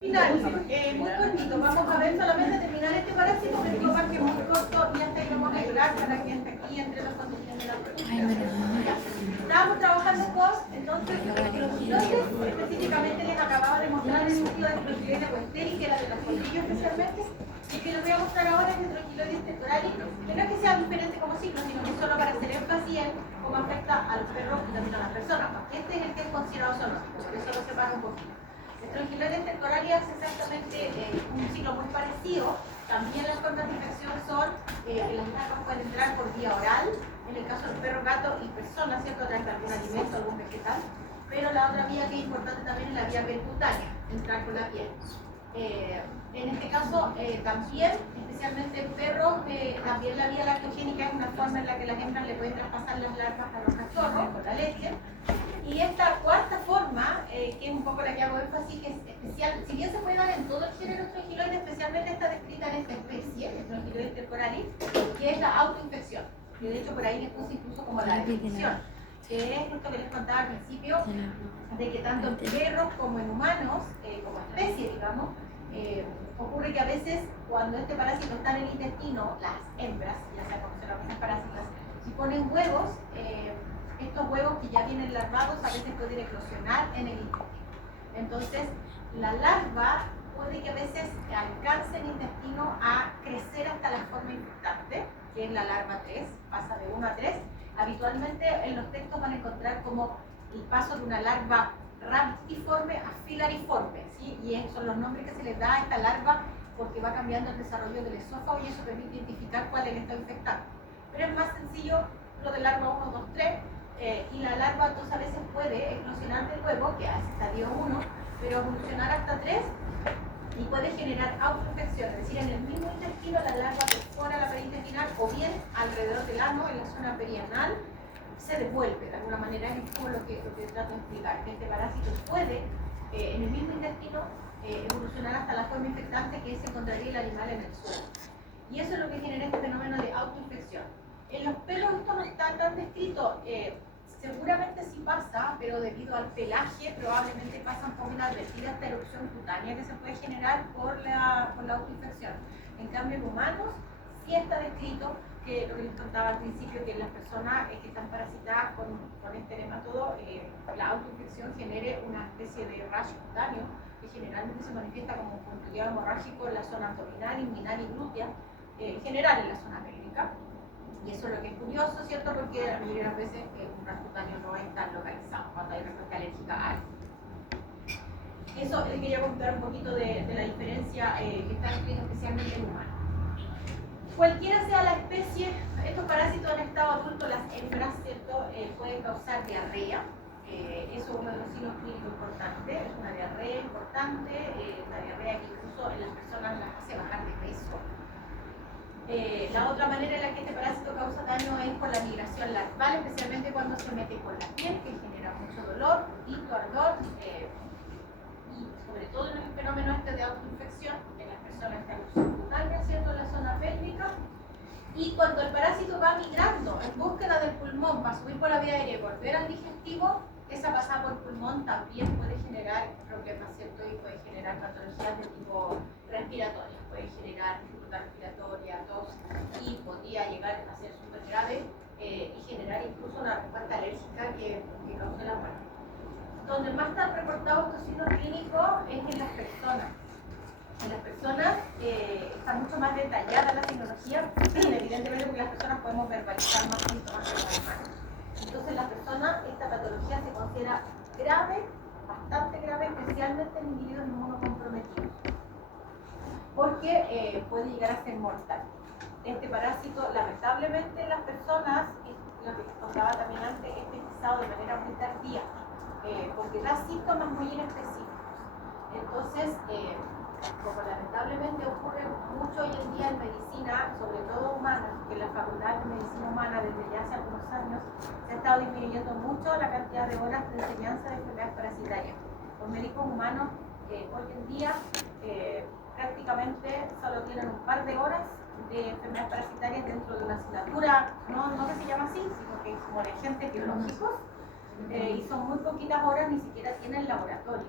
Final, muy cortito, vamos a ver solamente terminar este parásito, que digo que es muy corto y hasta ahí vamos a llegar para que hasta aquí entre los contenidos de la pregunta. Estábamos trabajando con, entonces, estroquiloides, específicamente les acababa de mostrar el estudio de estroquiloides Westeri, que era de las colillas especialmente, y que les voy a mostrar ahora es estroquiloides temporales, que no es que sea diferente como ciclo, sino que solo para hacer énfasis en cómo afecta a los perros y también a las personas. Este es el que es considerado zoonótico, por eso lo separo un poquito. Estroquiloides temporales es exactamente un ciclo muy parecido. También las formas de infección son que las larvas pueden entrar por vía oral, en el caso de los perros, gatos y personas, ¿cierto? A través de algún alimento, algún vegetal. Pero la otra vía que es importante también es la vía percutánea, entrar por la piel. En este caso, también, especialmente en perros, también la vía lactogénica es una forma en la que las hembras le pueden traspasar las larvas a los cachorros con la leche. Y esta cuarta forma, que es un poco la que hago énfasis, que es especial, si bien se puede dar en todo el género estrogiloide, especialmente está descrita en esta especie, Estrogiloides temporalis, que es la autoinfección. Que de hecho por ahí les puse incluso como la definición, que es esto que les contaba al principio, de que tanto en perros como en humanos, como especie, digamos, ocurre que a veces cuando este parásito está en el intestino, las hembras, ya sea como se llaman parásitas, si ponen huevos, estos huevos que ya vienen larvados a veces pueden eclosionar en el intestino. Entonces, la larva puede que a veces alcance el intestino a crecer hasta la forma infectante, que es la larva 3, pasa de 1 a 3. Habitualmente en los textos van a encontrar como el paso de una larva ramiforme a filariforme, ¿sí? Y esos son los nombres que se les da a esta larva porque va cambiando el desarrollo del esófago y eso permite identificar cuál es el estado infectante. Pero es más sencillo lo de larva 1, 2, 3. Y la larva entonces a veces puede eclosionar del huevo, que es estadio 1, pero evolucionar hasta 3 y puede generar autoinfección, es decir, en el mismo intestino la larva perfora la pared intestinal o bien alrededor del ano, en la zona perianal, se devuelve de alguna manera. Es como lo que trato de explicar, que este parásito puede en el mismo intestino evolucionar hasta la forma infectante que se encontraría el animal en el suelo. Y eso es lo que genera este fenómeno de autoinfección. En los perros esto no está tan descrito. Seguramente sí pasa, pero debido al pelaje probablemente pasa un poco inadvertida esta erupción cutánea que se puede generar por la autoinfección. En cambio en humanos sí está descrito que lo que les contaba al principio, que en las personas que están parasitadas con este nematodo, la autoinfección genere una especie de rash cutáneo que generalmente se manifiesta como un puntillo hemorrágico en la zona abdominal, inguinal y glútea, en general en la zona pélvica. Y eso es lo que es curioso, ¿cierto? Porque la mayoría de las veces un rash cutáneo no es tan localizado cuando hay respuesta alérgica a algo. Eso les quería contar un poquito de la diferencia que está escrita especialmente en humanos. Cualquiera sea la especie, estos parásitos en estado adulto, las hembras, ¿cierto? Pueden causar diarrea. Eso es uno de los signos clínicos importantes, es una diarrea importante, una diarrea que incluso en las personas las hace bajar de peso. La otra manera en la que este parásito causa daño es por la migración larval, especialmente cuando se mete con la piel, que genera mucho dolor, prurito, ardor, y sobre todo en el fenómeno este de autoinfección, en las personas que están subcutáneas, ¿cierto? En la zona pélvica. Y cuando el parásito va migrando en búsqueda del pulmón para subir por la vía aérea y volver al digestivo, esa pasada por el pulmón también puede generar problemas, ¿cierto? Y puede generar patologías de tipo respiratorio, puede generar dificultad respiratoria, tos, y podría llegar a ser súper grave y generar incluso una respuesta alérgica que cause la muerte. Donde más están reportados estos signos clínicos es en las personas. En las personas está mucho más detallada la tecnología, evidentemente porque las personas podemos verbalizar más síntomas que los humanos. Entonces en las personas esta patología se considera grave, bastante grave, especialmente en individuos inmunocomprometidos, porque puede llegar a ser mortal. Este parásito, lamentablemente en las personas, lo que les contaba también antes, es pesquisado de manera muy tardía, porque da síntomas muy inespecíficos. Entonces, como lamentablemente ocurre mucho hoy en día en medicina, sobre todo humana, que en la Facultad de Medicina Humana desde ya hace algunos años se ha estado disminuyendo mucho la cantidad de horas de enseñanza de enfermedades parasitarias. Los médicos humanos hoy en día prácticamente solo tienen un par de horas de enfermedades parasitarias dentro de una asignatura, no que se llama así, sino que como de agentes biológicos, y son muy poquitas horas, ni siquiera tienen laboratorio.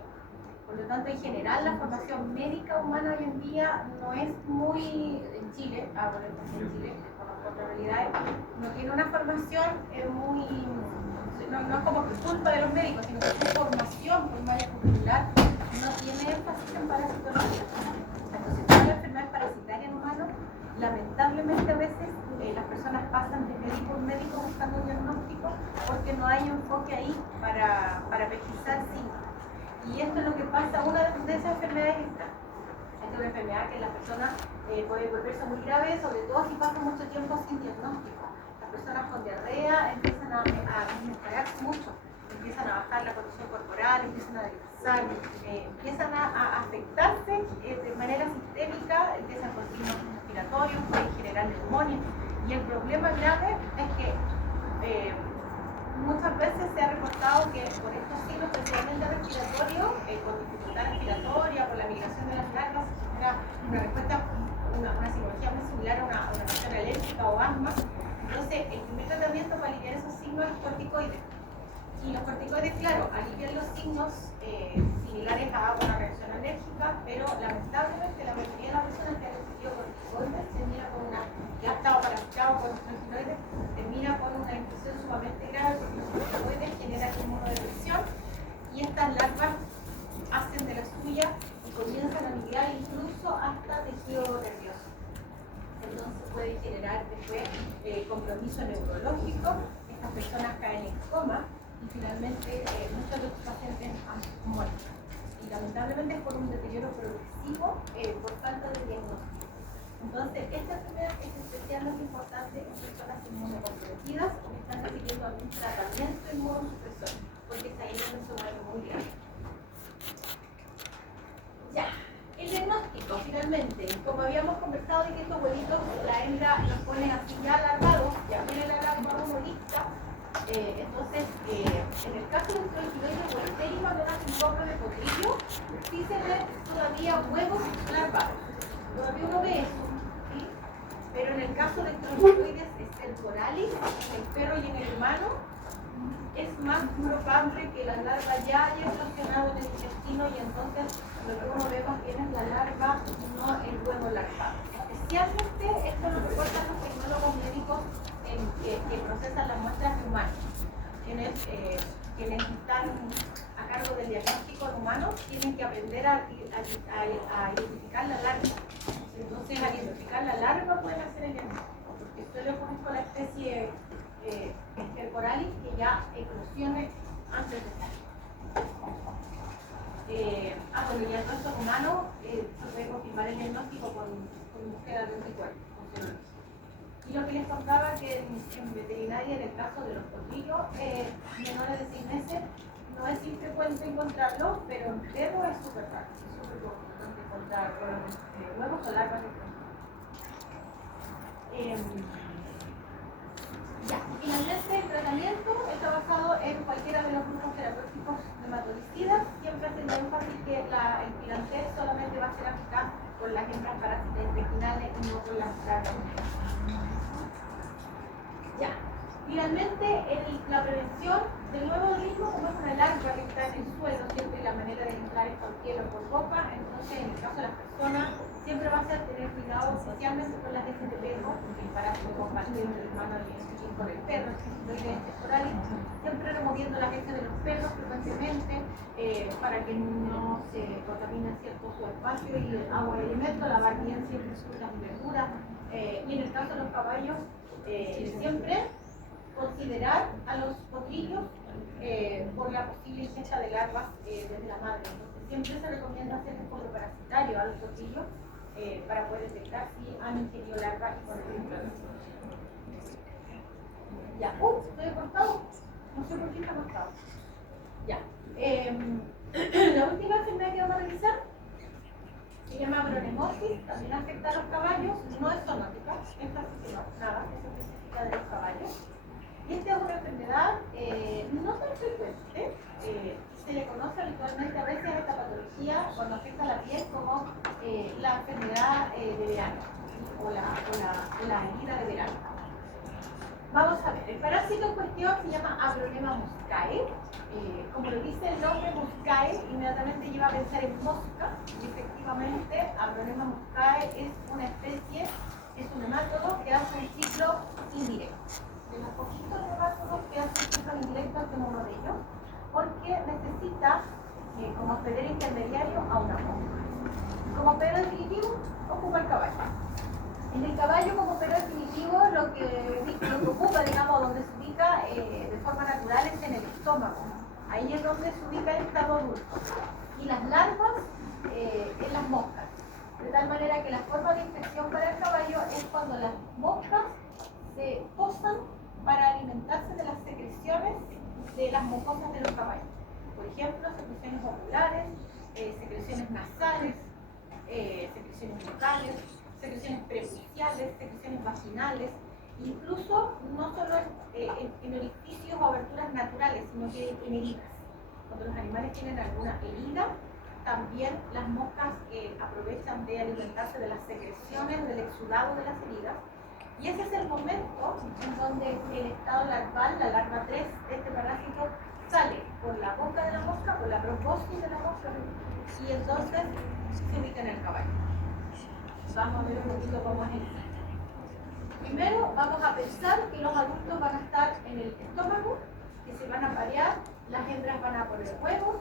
Por lo tanto, en general, la formación médica humana hoy en día no es muy, en Chile, por ejemplo en Chile, conozco otras realidades, no tiene una formación muy, no es como que culpa de los médicos, sino que su formación primaria curricular no tiene énfasis en parasitología. Entonces, toda la enfermedad parasitaria en humanos, lamentablemente a veces las personas pasan de médico en médico buscando un diagnóstico porque no hay enfoque ahí para pesquisar signos. Y esto es lo que pasa, una de esas enfermedades esta es una enfermedad que la persona puede volverse muy grave, sobre todo si pasa mucho tiempo sin diagnóstico. Las personas con diarrea empiezan a desmayarse mucho, empiezan a bajar la condición corporal, empiezan a adelgazar, empiezan a afectarse de manera sistémica, empiezan con signos respiratorios, pueden generar neumonía. Y el problema grave es que muchas veces se ha reportado que por estos signos, especialmente respiratorios, con dificultad respiratoria, por la migración de las larvas, se genera una respuesta, una psicología muy similar a una reacción alérgica o asma. Entonces, el primer tratamiento para aliviar esos signos es corticoides. Y los corticoides, claro, alivian los signos similares a una reacción alérgica, pero lamentablemente la mayoría de las personas que han recibido corticoides termina con una, que ha estado parasitado con corticoides, termina con una infección sumamente grave porque los corticoides generan inmunodepresión y estas larvas hacen de la suya y comienzan a migrar incluso hasta tejido nervioso. Entonces puede generar después compromiso neurológico, estas personas caen en coma y finalmente muchos de estos pacientes han muerto. Y lamentablemente es por un deterioro progresivo por falta de diagnóstico. Entonces, esta enfermedad es especialmente importante en personas inmunocomprometidas o que están recibiendo algún tratamiento inmunosupresor, porque está yendo en su muerte muy grave. Ya, el diagnóstico, finalmente, como habíamos conversado de que estos huevitos, la hembra los pone así ya alargados, ya viene la larva uno lista. Entonces, en el caso del clostridium o Enterium melanocytosis de potrillo, sí se ven todavía huevos larvados. Todavía uno ve eso, ¿sí? Pero en el caso del Clostridoides temporalis, en el perro y en el humano, es más probable que la larva ya haya eclosionado en el intestino y entonces lo que uno ve más bien es la larva, no el huevo larvado. Especialmente esto lo reportan los tecnólogos médicos que procesan las muestras de humanos. Quienes están a cargo del diagnóstico en humanos tienen que aprender a identificar la larva. Entonces, al identificar la larva pueden hacer el diagnóstico, porque suele ocurrir con la especie Stercoralis que ya eclosione antes de salir. Bueno, ya todo esto humano se puede confirmar el diagnóstico con búsqueda de anticuerpos. Y lo que les contaba que en veterinaria, en el caso de los potrillos menores de 6 meses, no es infrecuente encontrarlo, pero en perro es súper raro. Es súper común encontrar huevos o larvas de ya, finalmente el tratamiento está basado en cualquiera de los grupos terapéuticos nematodicidas. Siempre haciendo énfasis que el pirantel solamente va a ser eficaz con las hembras parásitas intestinales y no con las larvas. Ya, finalmente la prevención, de nuevo lo mismo, como es una larva que está en el suelo, siempre la manera de entrar es por piel o por boca, entonces en el caso de las personas siempre va a ser tener cuidado especialmente con las heces de perro, porque el parásito compartido entre el humano y con el perro, siempre removiendo las heces de los perros frecuentemente para que no se contaminen cierto su espacio y el agua y alimento, lavar bien siempre frutas y verduras, y en el caso de los caballos siempre considerar a los potrillos por la posible ingesta de larvas desde la madre. Entonces, siempre se recomienda hacer un polvo parasitario a los potrillos para poder detectar si han ingerido larvas y poner en producción. Ya, estoy cortado. No sé por qué está cortado. Ya. La última enfermedad que vamos a revisar se llama bronemosis, también afecta a los caballos, no es zoonótica, esta sí que no, nada, es específica de los caballos. Y esta es una enfermedad no tan frecuente, se le conoce habitualmente a veces a esta patología cuando afecta a la piel como la enfermedad de verano o la herida de verano. Vamos a ver, el parásito en cuestión se llama Agronema muscae. Como lo dice el nombre muscae, inmediatamente lleva a pensar en mosca. Y efectivamente, Agronema muscae es una especie, es un nemátodo que hace un ciclo indirecto. De los poquitos nemátodos que hacen ciclos indirectos, este es uno de ellos, porque necesita como hospedero intermediario a una mosca. Como hospedero definitivo, ocupa el caballo. En el caballo, como hospedero definitivo, lo que ocupa, digamos, donde se ubica de forma natural es en el estómago. Ahí es donde se ubica el estado adulto. Y las larvas en las moscas. De tal manera que la forma de infección para el caballo es cuando las moscas se posan para alimentarse de las secreciones de las mucosas de los caballos. Por ejemplo, secreciones oculares, secreciones nasales, secreciones bucales, secreciones prepuciales, secreciones vaginales, incluso no solo en orificios o aberturas naturales, sino que en heridas. Cuando los animales tienen alguna herida, también las moscas aprovechan de alimentarse de las secreciones del exudado de las heridas. Y ese es el momento en donde el estado larval, la larva 3 de este parásito, sale por la boca de la mosca, por la probóscis de la mosca, y entonces se ubica en el caballo. Vamos a ver un poquito cómo es esto. Primero vamos a pensar que los adultos van a estar en el estómago, que se van a parear, las hembras van a poner huevos,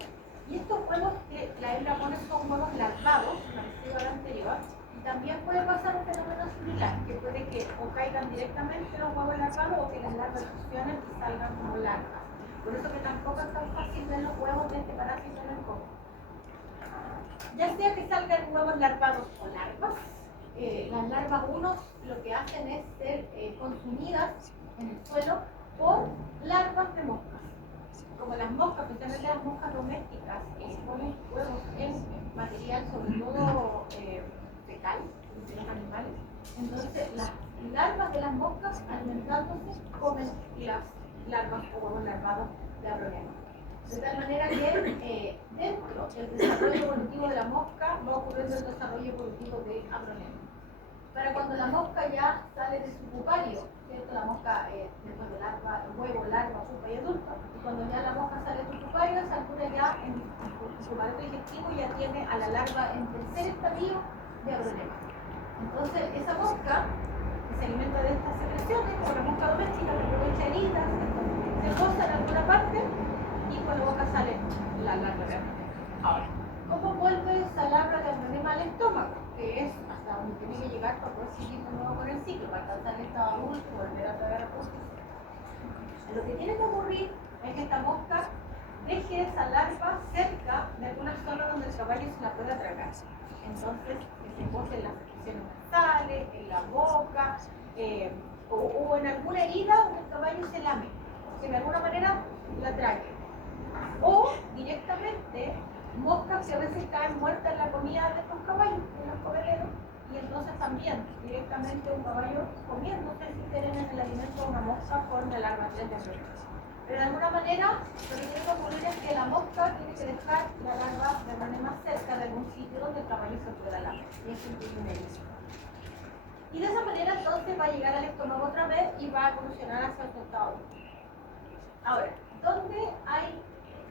y estos huevos que la hembra pone son huevos larvados, parecido al anterior, y también puede pasar un fenómeno similar, que puede que o caigan directamente los huevos larvados o que las larvas fusionen y salgan como larvas. Por eso que tampoco es tan fácil ver los huevos de este parásito en el coco. Ya sea que salgan huevos larvados o larvas, las larvas 1 lo que hacen es ser consumidas en el suelo por larvas de moscas. Como las moscas, especialmente las moscas domésticas, ponen huevos en material sobre todo fecal de los animales, entonces las larvas de las moscas alimentándose comen las larvas o huevos larvados de Agronema. De tal manera que dentro del desarrollo evolutivo de la mosca va ocurriendo el desarrollo evolutivo de Agronema. Para cuando la mosca ya sale de su pupario, ¿cierto? La mosca después de larva, huevo, larva, pupa y adulto, y cuando ya la mosca sale de su pupario, esa altura ya en su aparato digestivo ya tiene a la larva en tercer estadio de Agronema. Entonces esa mosca que se alimenta de estas secreciones, como la mosca doméstica que aprovecha heridas, se posa en alguna parte y por la boca sale la larva de Agronema. Ahora, ¿cómo vuelve esa larva de Agronema al estómago? Que es hasta donde tiene que llegar para poder seguir de nuevo con el ciclo, para alcanzar el estado adulto y volver a traer a posición. Lo que tiene que ocurrir es que esta mosca deje esa larva cerca de alguna zona donde el caballo se la pueda tragar. Entonces, que se pose en las secreciones nasales, en la boca, o en alguna herida donde el caballo se lame, que de alguna manera la trague. O directamente moscas que a veces caen muertas en la comida de estos caballos, en los comederos, y entonces también directamente un caballo comiéndose si quieren en el alimento una mosca con la larva 3 de Agronema. Pero de alguna manera lo que tiene que ocurrir es que la mosca tiene que dejar la larva de Agronema cerca de algún sitio donde el caballo se pueda lamer, y eso implica una herida. Y de esa manera entonces va a llegar al estómago otra vez y va a evolucionar hacia el estado. Ahora, ¿dónde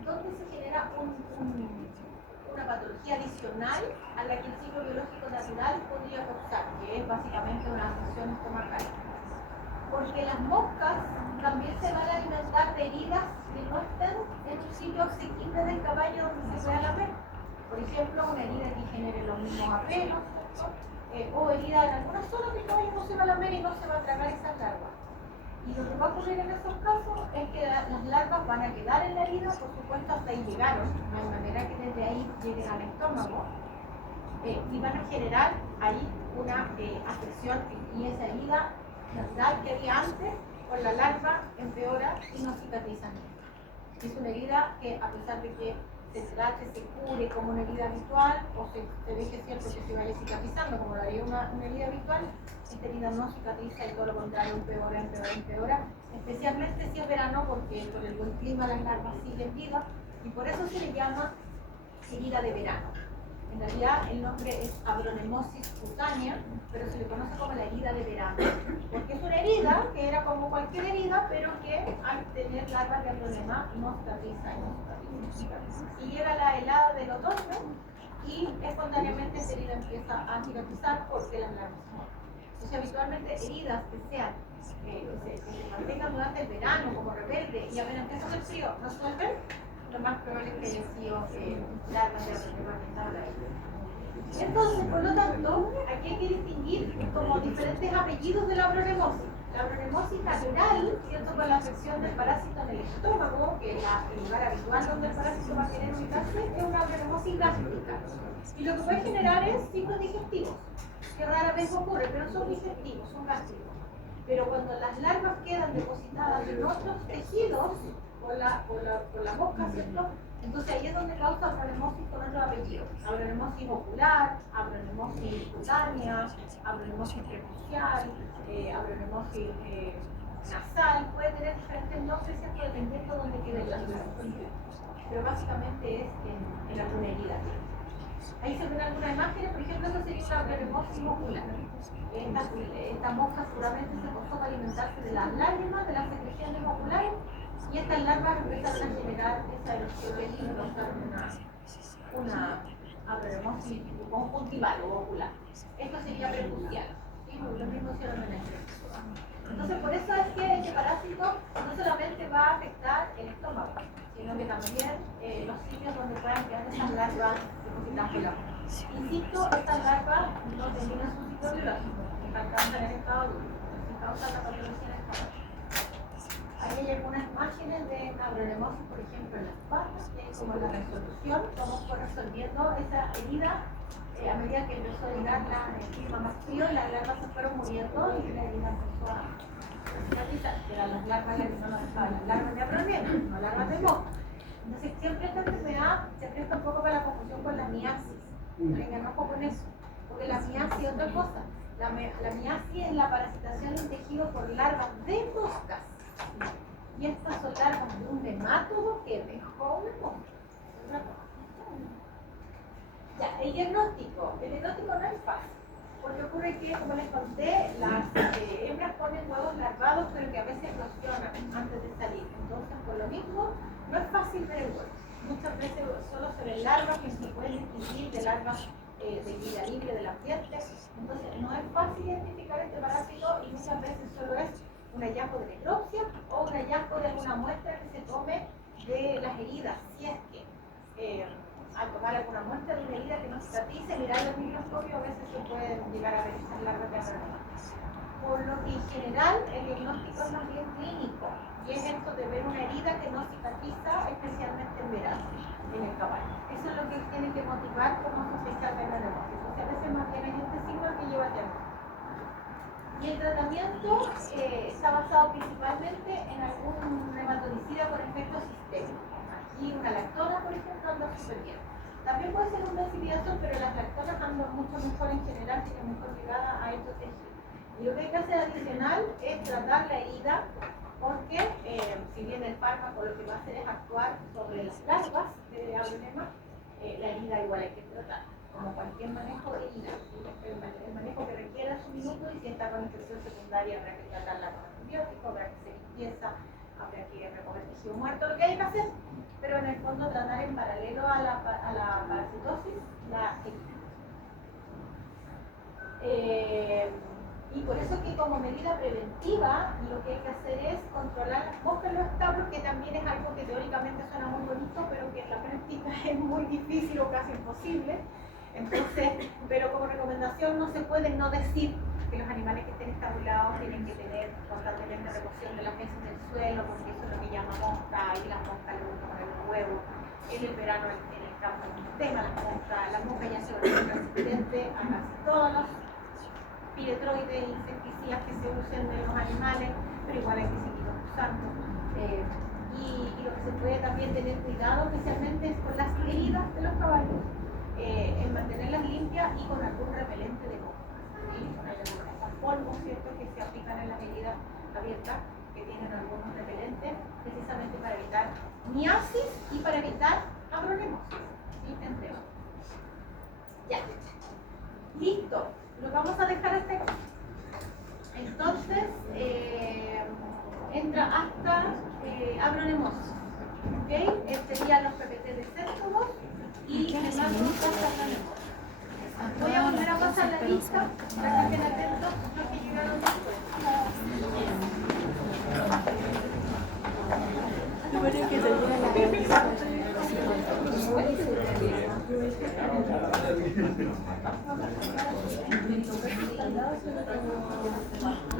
se genera una patología adicional a la que el ciclo biológico natural podría causar, que es básicamente una afección estomacal? Porque las moscas también se van a alimentar de heridas que no estén en un sitio asequible del caballo donde se pueda lamer. Por ejemplo, una herida que genere los mismos apelos, o herida en alguna zona que el caballo no se va a lamer y no se va a tragar esas larvas. Y lo que va a ocurrir en esos casos es que las larvas van a quedar en la herida, por supuesto hasta ahí llegaron, no hay manera que desde ahí lleguen al estómago, y van a generar ahí una afección, y esa herida natural que había antes con la larva empeora y no cicatriza. Es una herida que, a pesar de que se trate, se cure como una herida habitual, o se ve que es cierto que se vaya cicatrizando como lo haría una herida habitual, esta herida no cicatriza y todo lo contrario, empeora, especialmente si es verano, porque por el buen clima las larvas siguen vivas y por eso se le llama herida de verano. En realidad el nombre es abronemosis cutánea, pero se le conoce como la herida de verano, porque es una herida que era como cualquier herida, pero que al tener larvas de abronema no cicatriza y no cicatriza. Y llega la helada del otoño y espontáneamente esa herida empieza a cicatrizar porque las larvas se mueren. Entonces habitualmente heridas que sean que se mantengan durante el verano como rebelde y apenas empieza el frío no suelten, lo más probable es que haya sido larvas de abronema que estaban ahí. Entonces, por lo tanto, aquí hay que distinguir como diferentes apellidos de la abronemosis. La abronemosis natural, ¿cierto? Con la afección del parásito en el estómago, que es el lugar habitual donde el parásito va a querer ubicarse, es una abronemosis gástrica. Y lo que puede generar es signos digestivos, que rara vez ocurre, pero son digestivos, son gástricos. Pero cuando las larvas quedan depositadas en otros tejidos, por la mosca, ¿cierto? Entonces ahí es donde causa abronemosis con otro apellido. Abronemosis ocular, abronemosis cutánea, abronemosis prepucial, abronemosis nasal. Puede tener diferentes nombres, ¿cierto? Dependiendo de dónde queden las larvas. Pero básicamente es en alguna herida. Ahí se ven algunas imágenes, por ejemplo, eso sería una abronemosis ocular. Esta mosca seguramente se posó para alimentarse de las lágrimas, de las secreciones oculares, y estas larvas empezaron a generar esa erosión y causaron una abronemosis conjuntival o ocular. Esto sería prepucial, ¿sí? Lo mismo hicieron en el prepucio. Entonces, por eso es que este parásito no solamente va a afectar el estómago, sino que también los sitios donde puedan quedar esas larvas depositadas por la mosca. Insisto, estas larvas no terminan su ciclo biológico, alcanzan el estado duro, y causan la patología en el estómago. Ahí hay algunas imágenes de abronemosis, por ejemplo, en las patas, que es como la resolución, cómo fue resolviendo esa herida a medida que empezó a llegar el clima más frío, las larvas se fueron muriendo y la herida empezó a cicatrizar. Eran las larvas las larvas de abronema, no larvas de mosca. Entonces, siempre esta enfermedad se presta un poco para la confusión con la miasis. Vengan ojo con eso, porque la miasis es otra cosa. La miasis es la parasitación de un tejido por larvas de moscas. Y estas son larvas de un nematodo que dejó una mosca. Ya, el diagnóstico. El diagnóstico no es fácil, porque ocurre que, como les conté, las hembras ponen huevos larvados, pero que a veces eclosionan antes de salir. Entonces, por lo mismo, no es fácil ver el huevo. Muchas veces solo se ven larvas que se pueden distinguir de larvas de vida libre del ambiente. Entonces, no es fácil identificar este parásito y muchas veces solo es un hallazgo de necropsia o un hallazgo de alguna muestra que se tome de las heridas, si es que al tomar alguna muestra de una herida que no cicatrice, mirar el microscopio, a veces se pueden llegar a ver estas larvas de abronema. Por lo que en general el diagnóstico es más bien clínico, y es esto de ver una herida que no cicatriza, especialmente en verano, en el caballo. Eso es lo que tiene que motivar cómo sospechar de la neurosis. O sea, a veces más bien es este signo el que lleva a terminar. Y el tratamiento está basado principalmente en algún nematodicida con efecto sistémico. Aquí una lactona, por ejemplo, anda súper bien. También puede ser un benzodiazol, pero las lactonas andan mucho mejor en general, tienen mejor llegada a estos tejidos. Y lo que hay que hacer adicional es tratar la herida, porque si bien el fármaco lo que va a hacer es actuar sobre las larvas de abronema, la herida igual hay que tratar. Como cualquier manejo de herida, el manejo que requiera su minuto, y si está con infección secundaria habrá que tratarla con antibióticos, habrá que hacer limpieza, habrá que recoger tejido muerto, lo que hay que hacer, pero en el fondo tratar en paralelo a la parasitosis la herida. Y por eso que como medida preventiva lo que hay que hacer es controlar las moscas en los establos, que también es algo que teóricamente suena muy bonito, pero que en la práctica es muy difícil o casi imposible. Entonces, pero como recomendación no se puede no decir que los animales que estén estabulados tienen que tener constantemente remoción de las mesas del suelo, porque eso es lo que llama mosca, y las moscas le gustan poner los huevos. En el verano en el campo es un tema, las moscas ya se vuelven resistentes a casi todos los piretroides, insecticidas que se usen de los animales, pero igual hay que seguir usando. Y lo que se puede también tener cuidado especialmente es con las heridas de los caballos, en mantenerlas limpias y con algún repelente de moscas. ¿Sí? Hay algunos polvos, ¿cierto?, que se aplican en las heridas abiertas, que tienen algunos repelentes, precisamente para evitar miasis y para evitar abronemosis, ¿sí?, entre otros. Ya. Listo. Lo vamos a dejar hasta aquí. Entonces, entra hasta Agronemosis. ¿Ok? Serían los PPT de Cérculo y demás hasta Agronemosis. Voy a volver a pasar la lista para que estén atentos los que llegaron después.